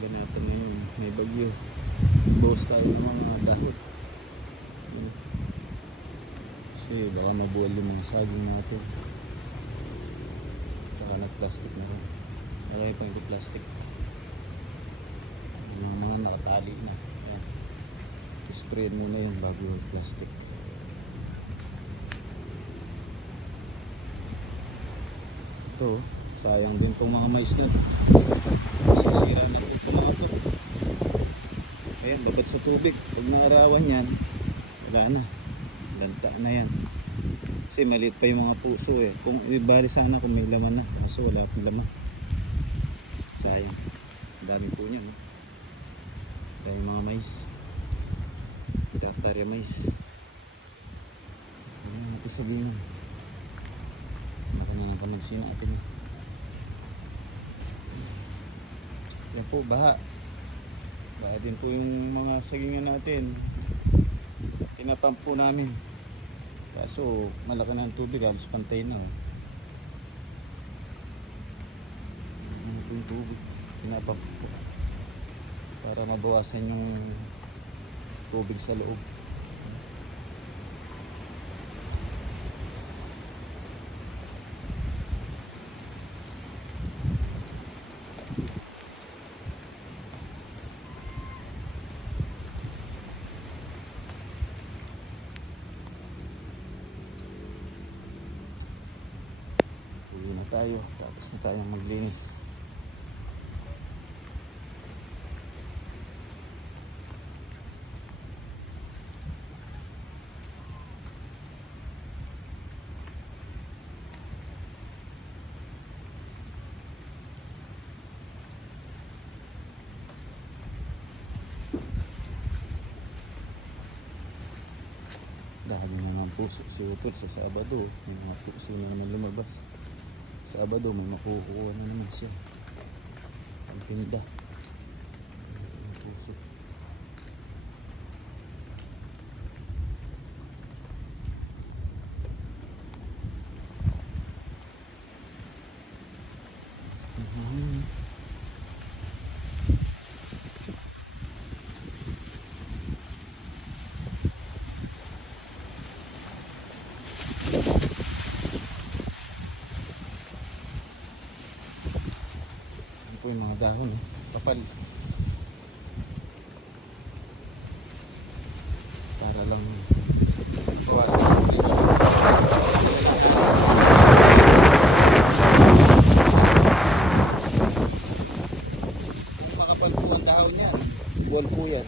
Kaganatan ngayon, may bagyo. Buhos tayo ng mga dahot. Kasi baka mabuwal yung mga saging natin. Saka nag-plastic na rin. Okay pa yung plastic. Yung mga nakatali na. Ayan. Sprayin muna yun bago yung plastic. Ito, sayang din itong mga mais na ito. Masisira na po ito mga ito. Ayan, babat sa tubig. Pag naarawan yan, wala na. Lanta na yan. Kasi maliit pa yung mga puso eh. Kung ibali sana kung may laman na. Kaso wala pong laman. Sayang. Ang dami po niyan. Dami mga mais. Hektarya mais. Ano natin sabihin nun? Baka na napanagsin natin. Yan po, baha. Baha din po yung mga sagingan natin. Pinapump po namin. Kaso malaki na ang tubig, halos pantay na. Ano po yung tubig? Pinapump po. Para mabawasan yung tubig sa loob. Uwi na tayo, tapos na tayong maglinis. Dami na ng puso si Utol sa Sabado. May mga puso na naman lumabas. Sabado may makukuha na naman siya. Ang tinda. Ang puso. Po yung mga dahon, kapal para lang makapal po ang dahon yan, buwan po yan.